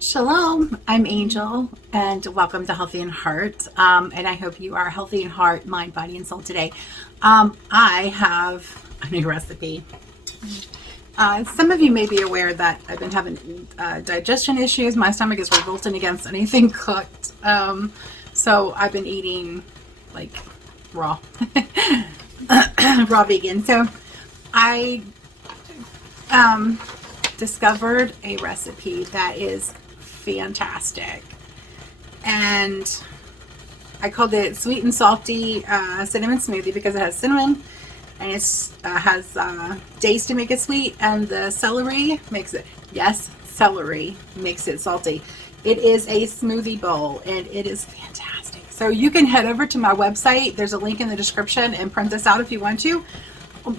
Shalom, I'm Angel, and welcome to Healthy in Heart. And I hope you are healthy in heart, mind, body, and soul today. I have a new recipe. Some of you may be aware that I've been having digestion issues. My stomach is revolting against anything cooked. So I've been eating like raw, raw vegan. So I discovered a recipe that is fantastic, and I called it sweet and salty cinnamon smoothie because it has cinnamon and it has dates to make it sweet, and the celery makes it, yes, celery makes it salty. It is a smoothie bowl and it is fantastic. So you can head over to my website. There's a link in the description and print this out if you want to.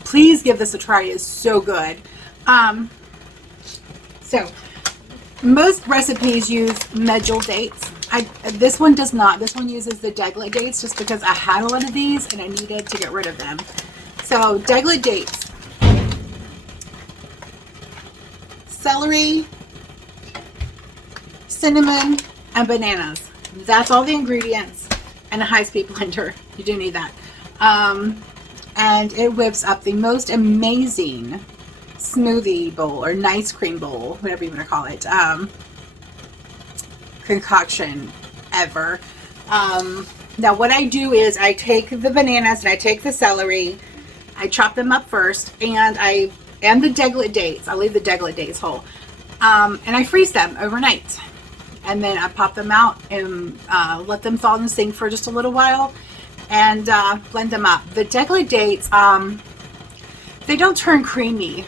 Please give this a try. It is so good. So most recipes use medjool dates. This one does not. This one uses the deglet dates just because I had a lot of these and I needed to get rid of them. So deglet dates, celery, cinnamon, and bananas. That's all the ingredients, and a high-speed blender. You do need that. And it whips up the most amazing smoothie bowl or nice cream bowl, whatever you want to call it, concoction ever. Now what I do is I take the bananas and I take the celery, I chop them up first, and the deglet dates. I leave the deglet dates whole, and I freeze them overnight, and then I pop them out and let them thaw in the sink for just a little while, and blend them up. The deglet dates, they don't turn creamy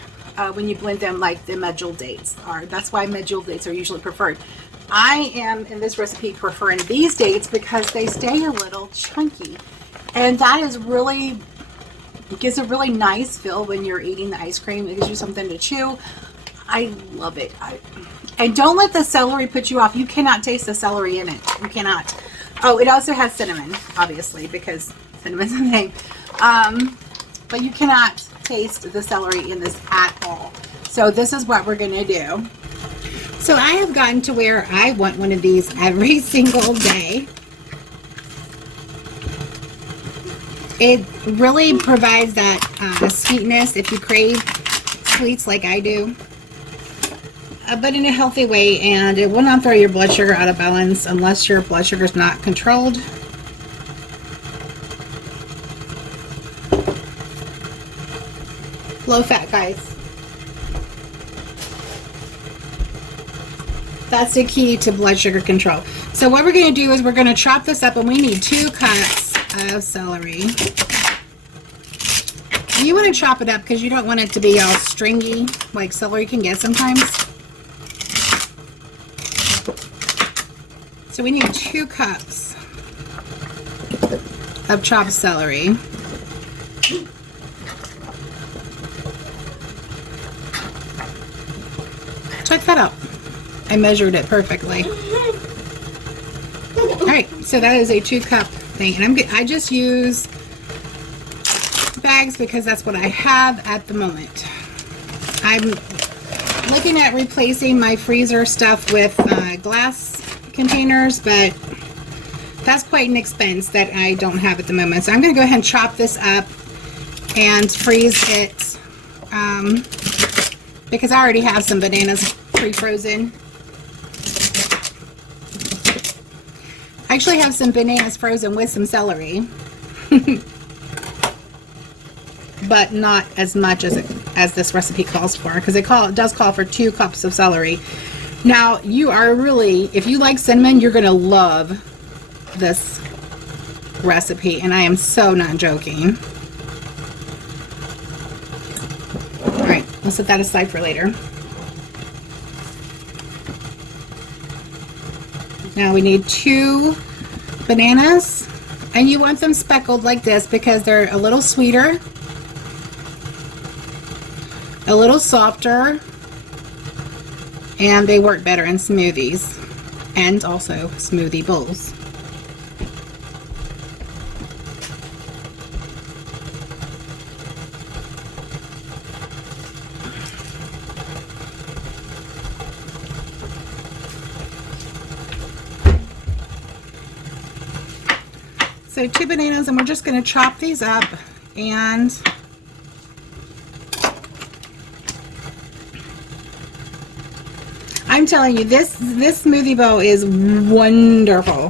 when you blend them like the medjool dates are. That's why medjool dates are usually preferred. I am in this recipe preferring these dates because they stay a little chunky, and that is really, it gives a really nice feel when you're eating the ice cream. It gives you something to chew. I love it. And don't let the celery put you off. You cannot taste the celery in it. You cannot. Oh, it also has cinnamon, obviously, because cinnamon's in the name. But you cannot taste the celery in this at all. So this is what we're gonna do. So I have gotten to where I want one of these every single day. It really provides that sweetness if you crave sweets like I do, but in a healthy way, and it will not throw your blood sugar out of balance unless your blood sugar is not controlled. Low fat, guys. That's the key to blood sugar control. So what we're going to do is we're going to chop this up, and we need 2 cups of celery. And you want to chop it up because you don't want it to be all stringy like celery can get sometimes. So we need 2 cups of chopped celery. Check that out. I measured it perfectly. Alright, so that is a 2-cup thing. And I just use bags because that's what I have at the moment. I'm looking at replacing my freezer stuff with glass containers, but that's quite an expense that I don't have at the moment. So I'm going to go ahead and chop this up and freeze it because I already have some bananas pre-frozen. I actually have some bananas frozen with some celery, but not as much as this recipe calls for, because it does call for 2 cups of celery. Now, you are really, if you like cinnamon, you're going to love this recipe, and I am so not joking. Alright, we'll set that aside for later. Now we need 2 bananas, and you want them speckled like this because they're a little sweeter, a little softer, and they work better in smoothies and also smoothie bowls. So 2 bananas, and we're just going to chop these up, and I'm telling you, this smoothie bowl is wonderful.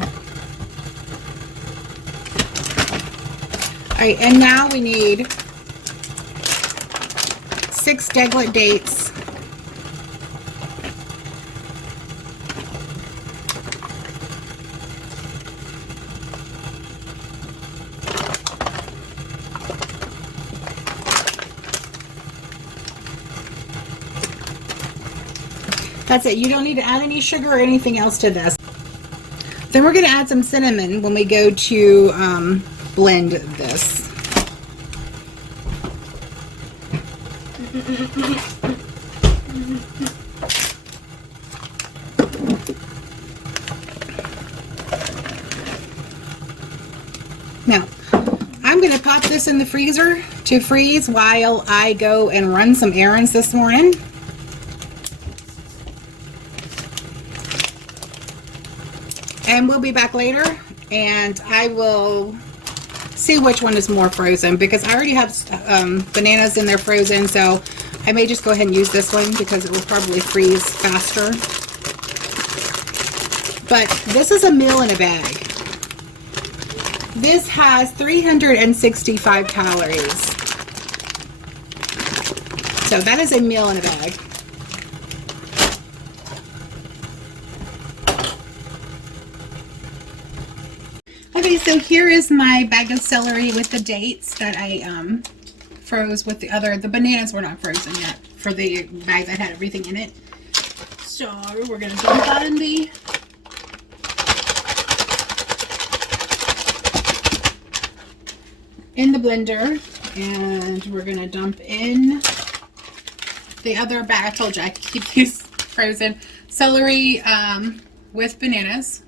All right, and now we need 6 deglet dates. That's it. You don't need to add any sugar or anything else to this. Then we're going to add some cinnamon when we go to blend this. Now, I'm going to pop this in the freezer to freeze while I go and run some errands this morning. And we'll be back later, and I will see which one is more frozen, because I already have bananas in there frozen, so I may just go ahead and use this one because it will probably freeze faster. But this is a meal in a bag. This has 365 calories. So that is a meal in a bag. Okay, so here is my bag of celery with the dates that I froze with the bananas were not frozen yet for the bag that had everything in it. So we're going to dump that in the blender, and we're going to dump in the other bag. I told you I keep these frozen. Celery with bananas.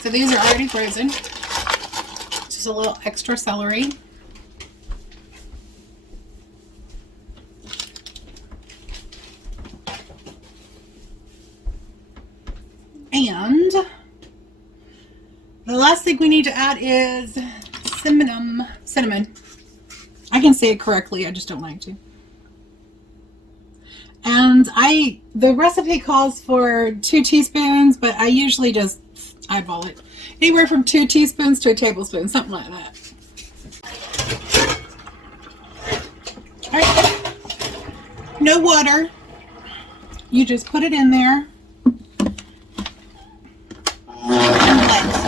So these are already frozen. Just a little extra celery. And the last thing we need to add is cinnamon. I can say it correctly, I just don't like to. And the recipe calls for 2 teaspoons, but I usually just eyeball it. Anywhere from 2 teaspoons to a tablespoon, something like that. All right. No water. You just put it in there and blend.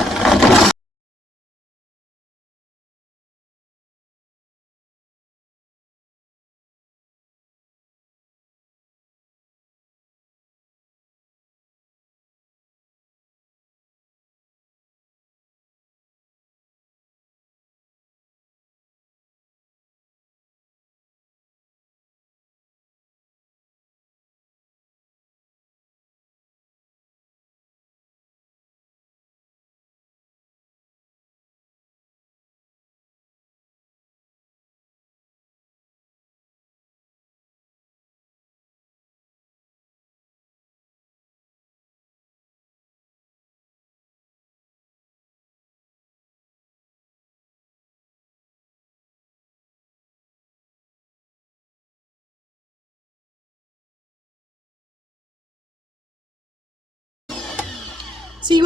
So you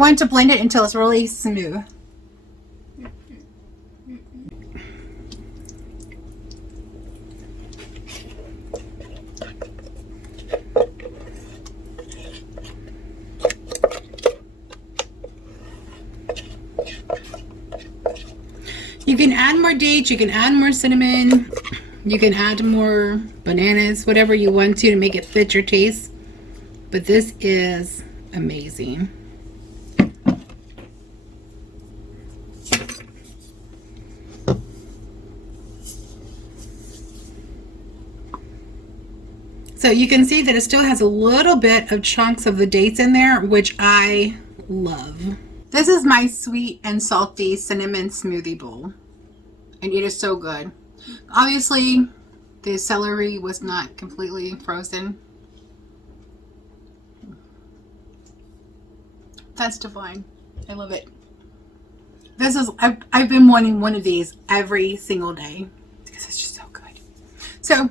want to blend it until it's really smooth. You can add more dates, you can add more cinnamon, you can add more bananas, whatever you want to make it fit your taste. But this is amazing. So you can see that it still has a little bit of chunks of the dates in there, which I love. This is my sweet and salty cinnamon smoothie bowl. And it is so good. Obviously, the celery was not completely frozen. That's divine. I love it. This is, I've been wanting one of these every single day because it's just so good. So,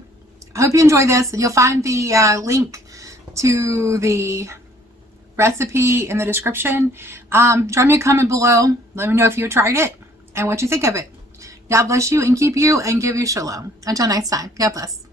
I hope you enjoy this. You'll find the link to the recipe in the description. Drop me a comment below. Let me know if you tried it and what you think of it. God bless you and keep you and give you shalom. Until next time. God bless.